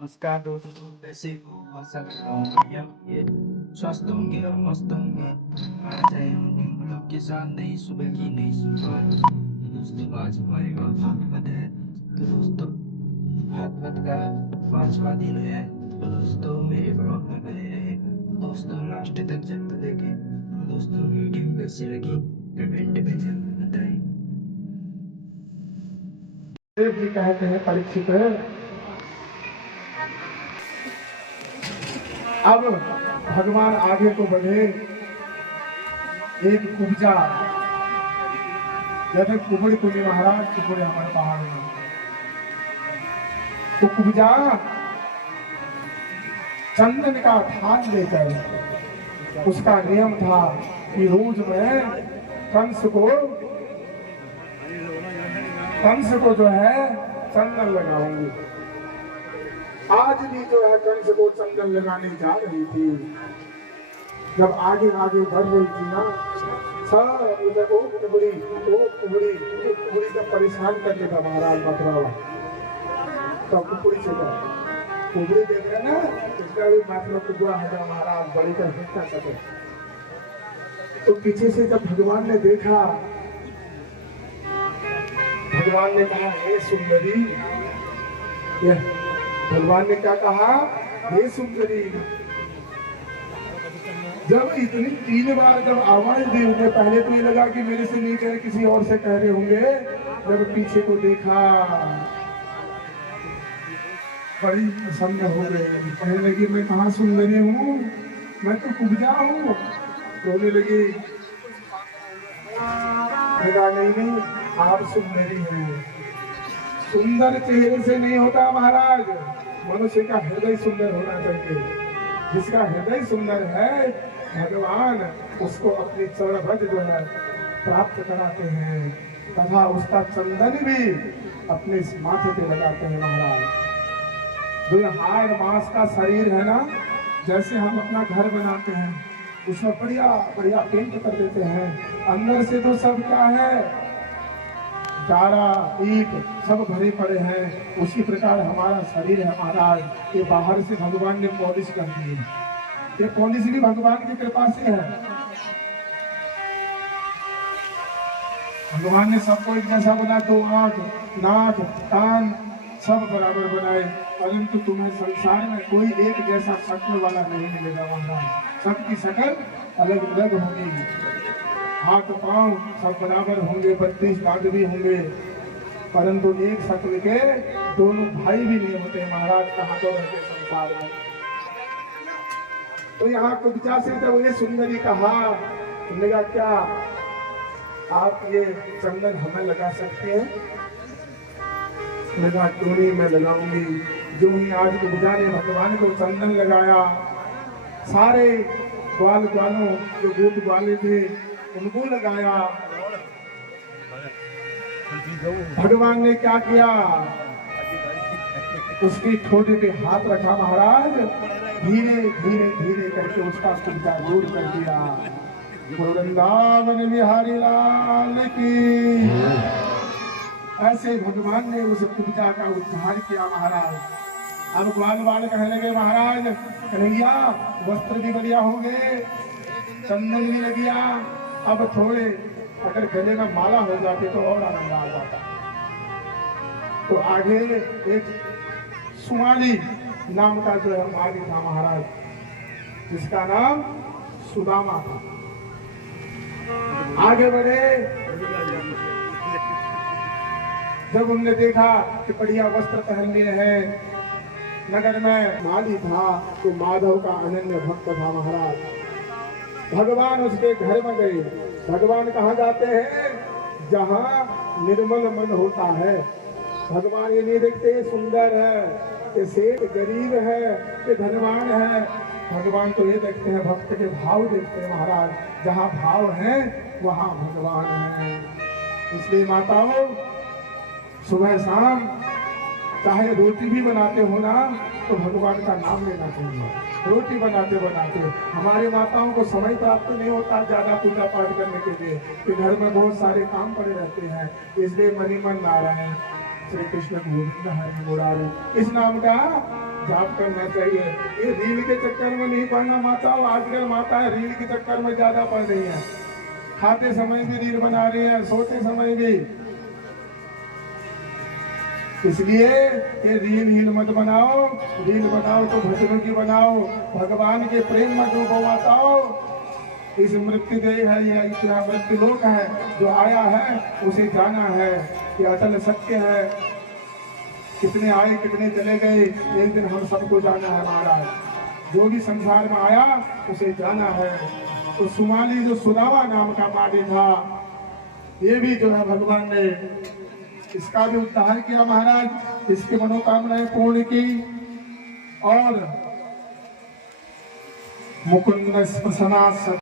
नमस्कार दोस्तों, कैसे हो? आशा करता हूँ बढ़िया होंगे, स्वस्थ होंगे और मस्त होंगे। आज आए हम लोग के साथ नई सुबह की नई शुरुआत। तो दोस्तों, आज हमारे गाँव भागवत है। तो दोस्तों, भागवत का 5वां दिन है। तो दोस्तों, मेरे ब्लॉग में बने रहे दोस्तों, लास्ट तक जरूर देखें। तो दोस्तों, वीडियो कैसी लगी कमेंट में जरूर बताएं। देव जी कहते हैं परीक्षित, अब भगवान आगे को बढ़े। एक कुब्जा, जैसे कुबड़ कुनी महाराज कुबड़े हमारे पहाड़ में, तो कुब्जा चंदन का थान लेकर, उसका नियम था कि रोज मैं कंस को जो है चंदन लगाऊंगी। आज भी जो है कंस को चंदन लगाने जा रही थी। जब आगे आगे बढ़ रही थी ना, सब उधर वो कुबड़ी का परेशान कर देता महाराज मथुरा। तब कुबड़ी से कुबड़ी देख रहे ना, इसका भी मतलब कुबड़ा है महाराज बड़ी का हिस्सा सके। तो पीछे से जब भगवान ने देखा, भगवान ने कहा, हे सुंदरी। भगवान ने क्या कहा? हे सुंदरी। जब इतनी 3 बार जब आवाज दी उन्हें, पहले तो ये लगा कि मेरे से नहीं कह किसी और से कह रहे होंगे। जब पीछे को देखा, बड़ी प्रसन्न हो गई। कहने लगी, मैं कहाँ सुंदरी हूँ, मैं तो कुब्जा हूँ। रोने लगी। नहीं, आप सुंदरी हैं। सुंदर चेहरे से नहीं होता महाराज, मनुष्य का हृदय सुंदर होना चाहिए। जिसका हृदय सुंदर है, भगवान उसको अपनी चरण रज जो है प्राप्त कराते हैं, तथा उसका चंदन भी अपने माथे पे लगाते हैं महाराज। जो हाड़ मांस का शरीर है ना, जैसे हम अपना घर बनाते हैं, उसमें बढ़िया बढ़िया पेंट कर देते हैं, अंदर से तो सब क्या है, गारा ईट सब भरे पड़े हैं। उसी प्रकार हमारा शरीर है महाराज, ये बाहर से भगवान ने पॉलिश कर दी है। ये पॉलिश भी भगवान की कृपा से है। भगवान ने सबको एक जैसा बना, दो आंख, नाक, कान सब बराबर बनाए, परंतु तुम्हें संसार में कोई एक जैसा शक्ल वाला नहीं मिलेगा महाराज। सबकी शक्ल अलग अलग होगी, हाथ पांव सब बराबर होंगे, 32 दांत भी होंगे, परंतु एक शक्ल के दोनों भाई भी नहीं होते महाराज। कहाँ तो रहते संसार में। तो यहाँ कुब्जा से जब ये सुंदरी कहा, तुमने कहा क्या आप ये चंदन हमें लगा सकते हैं? लगा, क्यों नहीं, मैं लगाऊंगी। जो ही आज कुब्जा ने भगवान को चंदन लगाया, सारे ग्वालों जो गोट ग्वाले थे उनको लगाया। भगवान ने क्या किया? उसकी ठोड़ी पे हाथ रखा महाराज, धीरे धीरे धीरे करके उसका कुब्जा दूर कर दिया। वृंदावन बिहारी लाल की। ऐसे भगवान ने उस कुब्जा का उद्धार किया महाराज। अब ग्वाल वाले कहने लगे, महाराज कन्हैया वस्त्र भी बढ़िया हो गए, चंदन भी लग गया, अब थोड़े अगर गले में माला हो जाती तो और आनंद आ जाता। तो आगे एक सुमाली नाम का जो है माली था महाराज, जिसका नाम सुदामा था। आगे बढ़े, जब उनने देखा कि बढ़िया वस्त्र पहन लिए हैं, नगर में माली था तो माधव का अनन्य भक्त था महाराज। भगवान उसके घर में गए। भगवान कहाँ जाते हैं? जहाँ निर्मल मन होता है। भगवान ये नहीं देखते ये सुंदर है, ये सेठ गरीब है, ये धनवान है। भगवान तो ये देखते हैं, भक्त के भाव देखते हैं महाराज। जहाँ भाव है वहाँ भगवान है। इसलिए माताओं, सुबह शाम चाहे रोटी भी बनाते हो ना, तो भगवान का नाम लेना चाहिए। रोटी बनाते बनाते हमारे माताओं को समय प्राप्त नहीं होता ज्यादा पूजा पाठ करने के लिए, कि घर में बहुत सारे काम पड़े रहते हैं। इसलिए मणिमन नारायण श्री कृष्ण गोविंद हरि मुरारी इस नाम का जाप करना चाहिए। ये रील के चक्कर में नहीं पढ़ना माता, आजकल माता है रील के चक्कर में ज्यादा पढ़ रही है, खाते समय भी रील बना रही है, सोते समय भी। इसलिए ये रील मत बनाओ, रील बनाओ तो भजनों की बनाओ, भगवान के प्रेम में डूबो माताओ। इस मृत्यु देह है, यह इतना मृत्यु लोक है, जो आया है उसे जाना है, ये अटल सत्य है। कितने आए कितने चले गए, एक दिन हम सबको जाना है महाराज। जो भी संसार में आया उसे जाना है। तो सुमाली जो सुदामा नाम का माली था, ये भी जो है भगवान ने इसका भी उद्धार किया महाराज, इसकी मनोकामनाएं पूर्ण की। और मुकुंद स्मशना